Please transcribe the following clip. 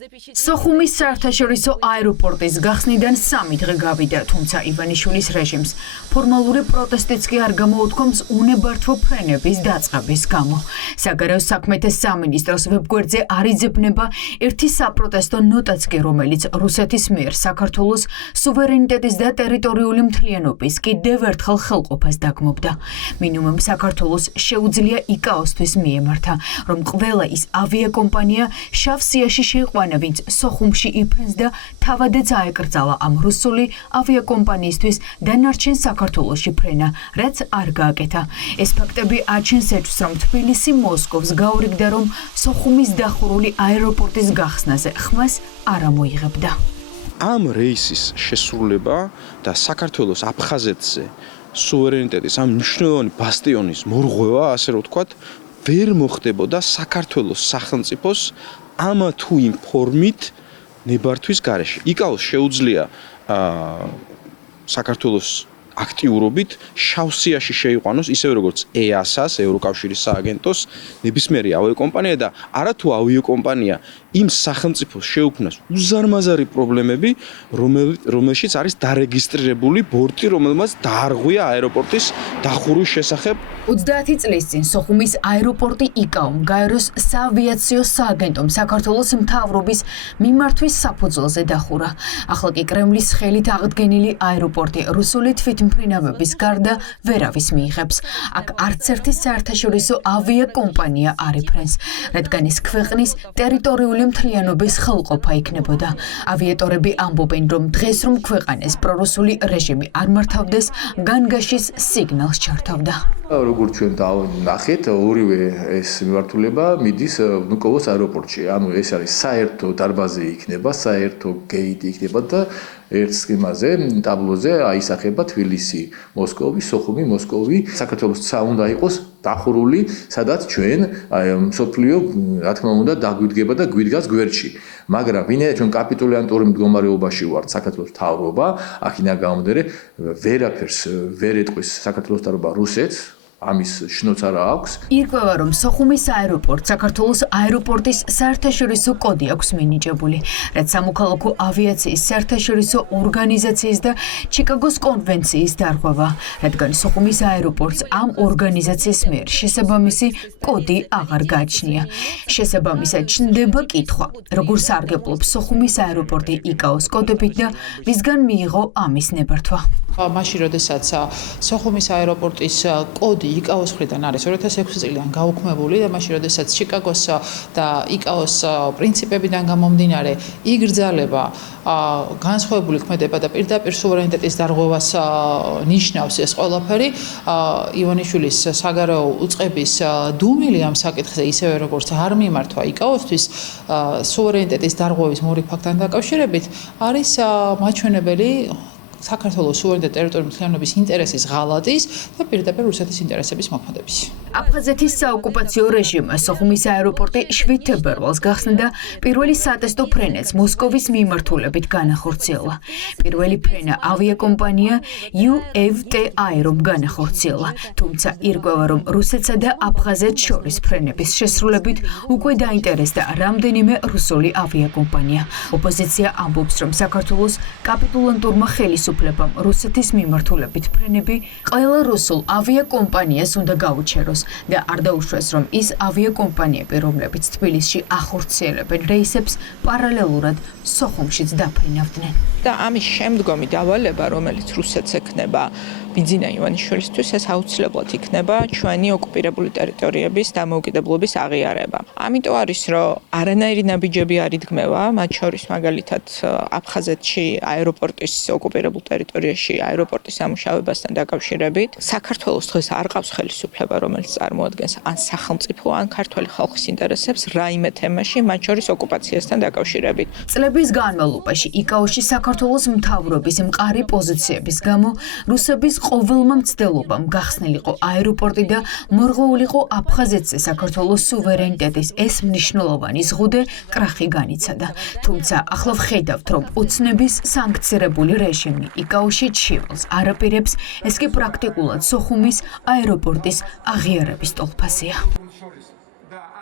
სოხუმის საერთაშორისო აეროპორტის გახსნიდან 3 დღე გავიდა, თუმცა ივანიშვილის რეჟიმს ფორმალური პროტესტიც კი არ გამოუთქვამს უნებართვო ფრენების დაწყების გამო. საგარეო საქმეთა სამინისტროს ვებგვერდზე არ იძებნება ერთი საპროტესტო ნოტაც კი, რომელიც რუსეთის მიერ საქართველოს სუვერენიტეტის და ტერიტორიული მთლიანობის კიდევ ერთხელ ხელყოფას დაგმობდა. მინიმუმ საქართველოს შეუძლია იკაოსთვის მიემართა, რომ ყველა ის ავიაკომპანია შავ სიაში შეიყვანა, ვინც სოხუმში იფრენს და თავადაც აეკრძალა ამ რუსული ავიაკომპანიისთვის დანარჩენ საქართველოში ფრენა, რაც არ გააკეთა. ეს ფაქტები აჩენს ეჭვს, რომ თბილისი მოსკოვს გაურიგდა, რომ სოხუმის დახურული აეროპორტის გახსნაზე ხმას არ ამოიღებდა. ამ რეისის შესრულება და საქართველოს აფხაზეთზე სუვერენიტეტის ამ მნიშვნელოვანი ბასტიონის მორღვევა, ასე რომ ვთქვათ, ვერ მოხდებოდა საქართველოს სახელმწიფოს ამა თუ იმ ფორმით ნებართვის გარეშე. იკაოს შეუძლია საქართველოს აქტიურობით შავ სიაში შეიყვანოს, ისევე როგორც EASA-ს, ევროკავშირის სააგენტოს, ნებისმიერი ავიაკომპანია და არათუ ავიაკომპანია იმ სახელმწიფოს შეუქმნას უზარმაზარი პრობლემები, რომელშიც არის დარეგისტრირებული ბორტი, რომელმაც დაარღვია აეროპორტის დახურვის შესახებ. 30 წლის წინ სოხუმის აეროპორტი იკაომ გაეროს საავიაციო სააგენტომ საქართველოს მთავრობის მიმართვის საფუძველზე დახურა. ახლა კი კრემლის ხელით აღდგენილი აეროპორტი რუსული თვითმფრინავების გარდა ვერავის მიიღებს. აქ არც ერთი საერთაშორისო ავიაკომპანია არ იფრენს, რადგან ეს ქვეყნის ტერიტორიული მთლიანობის ხელყოფა იქნებოდა. ავიატორები ამბობენ, რომ დღეს რომ ქვეყანას პრორუსული რეჟიმი არ მართავდეს, განგაშის სიგნალს ჩართავდა. როგორც ჩვენ ნახეთ, ორივე ეს მიმართულება მიდის ვნუკოვოს აეროპორტში. ანუ ეს არის საერთო დარბაზი იქნება, საერთო გეიტი იქნება და ერთ სქემაზე, ტაბლოზე აისახება თბილისი, მოსკოვი, სოხუმი, მოსკოვი. საქართველოს ცა უნდა იყოს დახურული, სადაც ჩვენ მსოფლიო, რა თქმა უნდა, დაგვიდგება და გვიდგას გვერდში. მაგრამ ვინაიდან ჩვენ კაპიტულიანტური მდგომარეობაში ვართ, საქართველოს მთავრობა, აქედან გამომდინარე, ვერაფერს ვერ ეტყვის საქართველოს მთავრობა რუსეთს. ამის შნოც არა აქვს. ირკვევა, რომ სოხუმის აეროპორტს საქართველოს აეროპორტის საერთაშორისო კოდი აქვს მინიჭებული, რაც სამოქალაქო ავიაციის საერთაშორისო ორგანიზაციის და ჩიკაგოს კონვენციის დარღვევა, რადგან სოხუმის აეროპორტს ამ ორგანიზაციის მიერ შესაბამისი კოდი აღარ გააჩნია. შესაბამისად ჩნდება კითხვა, როგორ სარგებლობს სოხუმის აეროპორტი იკაოს კოდებით და ვისგან მიიღო ამის ნებართვა. მაშინ, როდესაც სოხუმის აეროპორტის კოდი იკაოს მხრიდან არის 2006 წლიდან გაუქმებული და მაშინ, როდესაც ჩიკაგოს და იკაოს პრინციპებიდან გამომდინარე იგრძალება განსხვავებული ქმედება და პირდაპირ სუვერენიტეტის დარღვევას ნიშნავს ეს ყველაფერი, ივანიშვილის საგარეო უწყების დუმილი ამ საკითხზე, ისევე როგორც არ მიმართვა იკაოსთვის სუვერენიტეტის დარღვევის მორიგ ფაქტთან დაკავშირებით, არის მაჩვენებელი საქართველოს სუვერენიტეტ ტერიტორიული მთლიანობის ინტერესის ღალატის და პირდაპირ რუსეთის ინტერესების მოქმედების. აფხაზეთის საოკუპაციო რეჟიმმა სოხუმის აეროპორტი 7 თებერვალს გახსნა და პირველი სატესტო ფრენაც მოსკოვის მიმართულებით განახორციელა. პირველი ფრენა ავიაკომპანია UAVTAEROM განახორციელა, თუმცა ირკვევა, რომ რუსეთსა და აფხაზეთს შორის ფრენების შესრულებით უკვე დაინტერესდა რამდენიმე რუსული ავიაკომპანია. ოპოზიცია ამბობს, რომ საქართველოს კაპიტულანტურმა ხელისუფლებამ რუსეთის მიმართულებით ფრენები ყველა რუსულ ავიაკომპანიას უნდა გაუჩეროს და არ დაუშვეს, რომ ის ავიაკომპანიები, რომლებიც თბილისში ახორციელებენ რეისებს, პარალელურად სოხუმშიც დაფრინავდნენ. და ამის შემდგომი დავალება, რომელიც რუსეთს ექნება ბიძინა ივანიშვილისთვის, ეს აუცილებლად იქნება ჩვენი ოკუპირებული ტერიტორიების დამოუკიდებლობის აღიარება. ამიტომ არის, რომ არანაირი ნაბიჯები არ იდგმევა, მათ შორის მაგალითად აფხაზეთში აეროპორტის ოკუპირებულ ტერიტორიაში აეროპორტის ამუშავებასთან დაკავშირებით. საქართველოს დღეს არ ყავს ხელისუფლება, რომელიც წარმოადგენს ან სახელმწიფო, ან ქართველი ხალხის ინტერესებს რაიმე თემაში, მათ შორის ოკუპაციასთან დაკავშირებით. წლების განმავლობაში იკაოში საქართველოს მთავრობის მყარი პოზიციების გამო რუსების ყოველმა მცდელობამ გახსნილიყო აეროპორტი და მორღვეულიყო აფხაზეთზე საქართველოს სუვერენიტეტის ეს მნიშვნელოვანი ზღუდე კრახი განიცადა. თუმცა ახლა ვხედავთ, რომ ოცნების სანქცირებული რეჟიმი იკაოში ჩივალს არაპირებს, ეს კი პრაქტიკულად სოხუმის აეროპორტის აღიარების ტოლფასია.